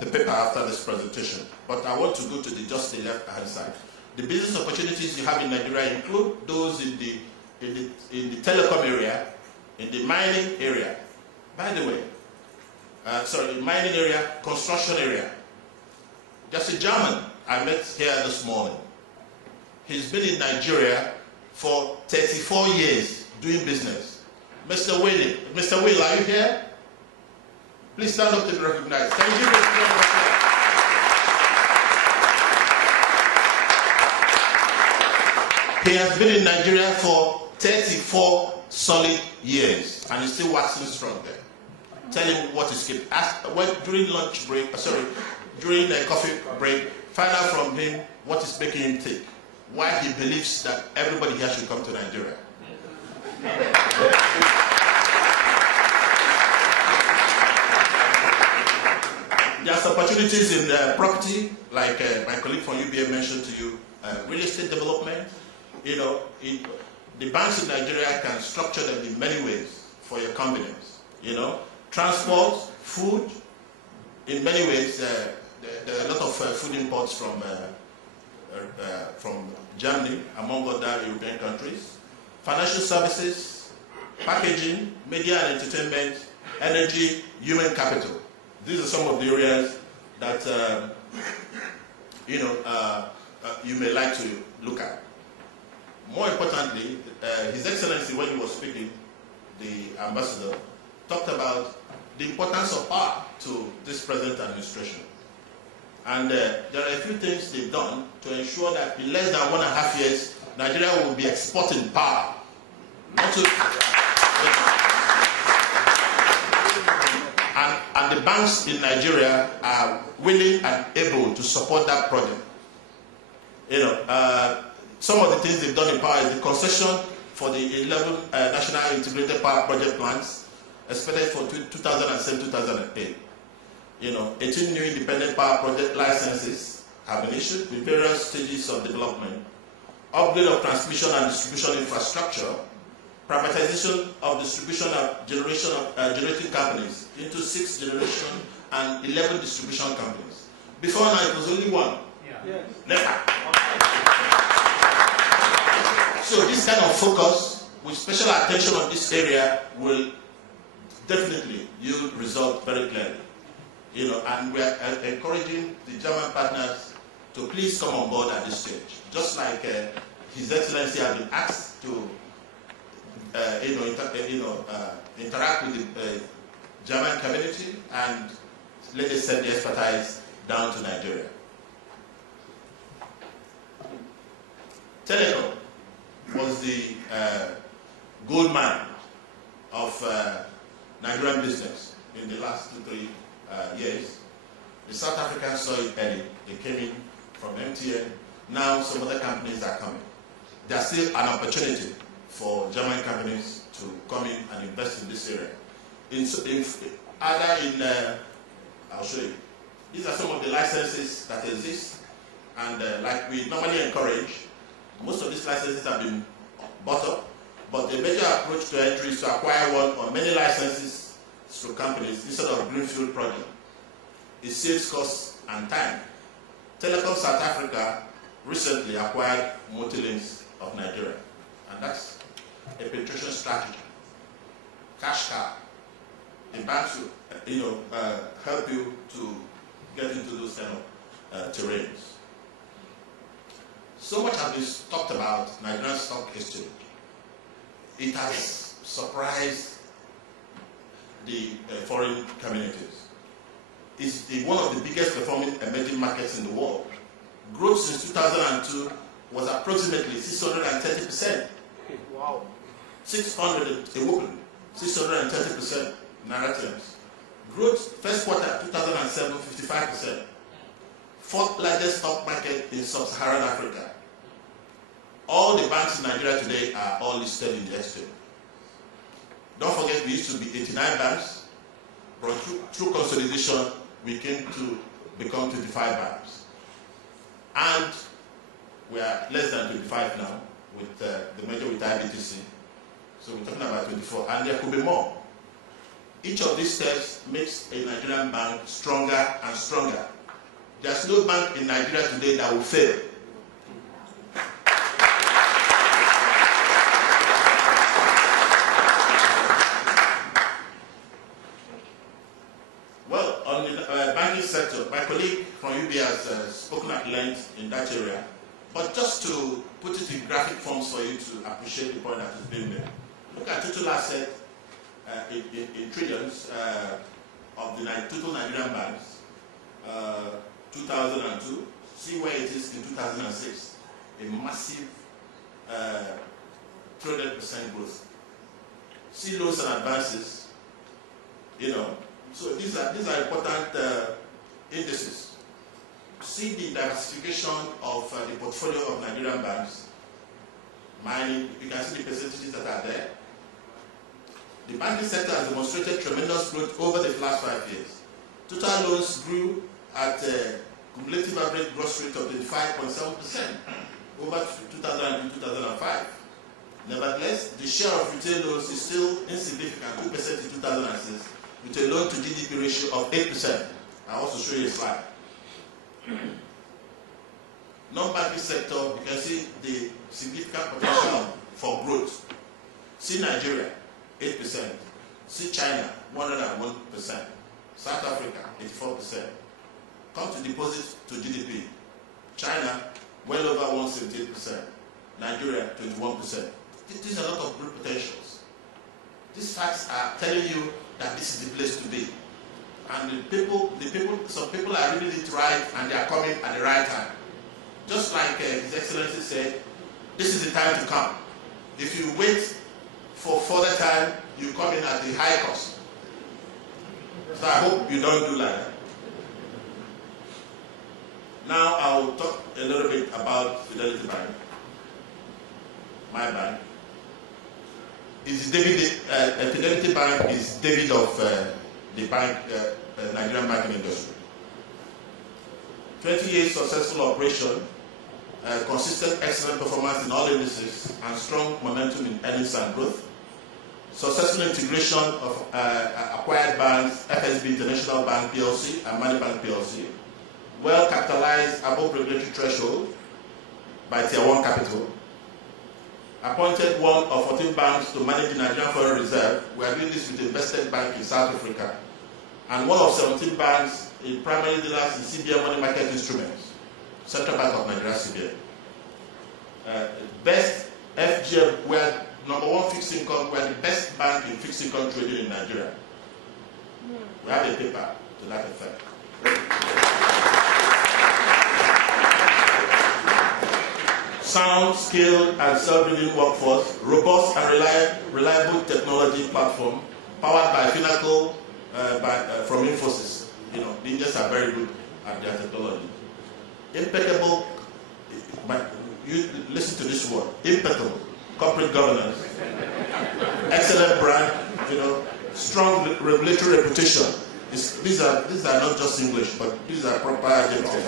the paper after this presentation, but I want to go to just the left-hand side. The business opportunities you have in Nigeria include those in the telecom area, in the mining area. By the way, mining area, construction area. There's a German I met here this morning. He's been in Nigeria for 34 years doing business. Mr. Willie, Mr. Will, are you here? Please stand up to be recognized. Can you give us a round of applause? He has been in Nigeria for 34 solid years, and he's still waxing strong there. Tell him what is keeping. During lunch break, during a coffee break, find out from him what is making him think, why he believes that everybody here should come to Nigeria. There's opportunities in property, like my colleague from UBA mentioned to you, real estate development. You know, the banks in Nigeria can structure them in many ways for your convenience. You know, transport, food, in many ways, there are a lot of food imports from Germany, among other European countries. Financial services, packaging, media and entertainment, energy, human capital. These are some of the areas that you may like to look at. More importantly, His Excellency, when he was speaking, the ambassador, talked about the importance of power to this present administration. And there are a few things they've done to ensure that in less than 1.5 years, Nigeria will be exporting power. And the banks in Nigeria are willing and able to support that project. You know, some of the things they've done in power is the concession for the 11 National Integrated Power Project plants, especially for 2007-2008. You know, 18 new independent power project licenses have been issued with various stages of development, upgrade of transmission and distribution infrastructure, privatization of distribution of generating companies into 6 generation and 11 distribution companies. Before now, it was only one. Yeah. Never. So this kind of focus, with special attention on this area, will definitely yield results very clearly. You know, and we are encouraging the German partners to please come on board at this stage. Just like His Excellency has been asked to interact with the German community and let us send the expertise down to Nigeria. Telecom was the gold mine of Nigerian business in the last 2-3 years. The South Africans saw it early. They came in from MTN. Now some other companies are coming. There's still an opportunity for German companies to come in and invest in this area. I'll show you. These are some of the licenses that exist, and like we normally encourage, most of these licenses have been bought up, but the major approach to entry is to acquire one or many licenses through companies instead of greenfield project. It saves costs and time. Telecom South Africa recently acquired Multilinks of Nigeria, and that's a penetration strategy. Cash cow. The banks will, help you to get into those kind of terrains. So much has been talked about Nigerian stock exchange. It has surprised the foreign communities. It's one of the biggest performing emerging markets in the world. Growth since 2002 was approximately 630%. Wow. 630% Naira terms. Growth first quarter 2007, 55%. Fourth largest stock market in sub-Saharan Africa. All the banks in Nigeria today are all listed in the exchange. Don't forget, we used to be 89 banks, but through consolidation, we came to become 25 banks. And we are less than 25 now, with the merger with IBTC. So we're talking about 24, and there could be more. Each of these steps makes a Nigerian bank stronger and stronger. There's no bank in Nigeria today that will fail. Well, on the banking sector, my colleague from UB has spoken at length in that area. But just to put it in graphic forms for you to appreciate the point that has been made. Look at total assets in trillions of the total Nigerian banks, 2002. See where it is in 2006. A massive 300% growth. See loans and advances. So these are important indices. See the diversification of the portfolio of Nigerian banks. Mining, you can see the percentages that are there. The banking sector has demonstrated tremendous growth over the last 5 years. Total loans grew at a cumulative average growth rate of 25.7% over 2002-2005. Nevertheless, the share of retail loans is still insignificant, 2% in 2006, with a loan to GDP ratio of 8%. I'll also show you a slide. Non-banking sector, you can see the significant potential for growth. See Nigeria, 8%. See China, 101%. South Africa, 84%. Come to deposit to GDP. China, well over 178%. Nigeria, 21%. These are a lot of good potentials. These facts are telling you that this is the place to be. And some people are reading it right, and they are coming at the right time. Just like His Excellency said, this is the time to come. If you wait for further time, you come in at the high cost. So I hope you don't do like that. Now I will talk a little bit about Fidelity Bank, my bank. Fidelity Bank is David of the Nigerian banking industry. 20 years successful operation, consistent excellent performance in all indices, and strong momentum in earnings and growth. Successful integration of acquired banks, FSB International Bank PLC and Money Bank PLC. Well capitalized above regulatory threshold by Tier 1 capital. Appointed one of 14 banks to manage the Nigerian Foreign Reserve. We are doing this with Invested Bank in South Africa. And one of 17 banks in primary dealers in CBN money market instruments. Central Bank of Nigeria, CBN. Best FGM, we are #1 fixed income, we are the best bank in fixed income trading in Nigeria. We have a paper to that effect. Sound, skilled, and self-building workforce, robust and reliable technology platform, powered by Finacle from Infosys. The Indians are very good at their technology. Impeccable, you listen to this word, impeccable corporate governance, excellent brand, strong regulatory reputation. These are not just English, but these are proper adjectives.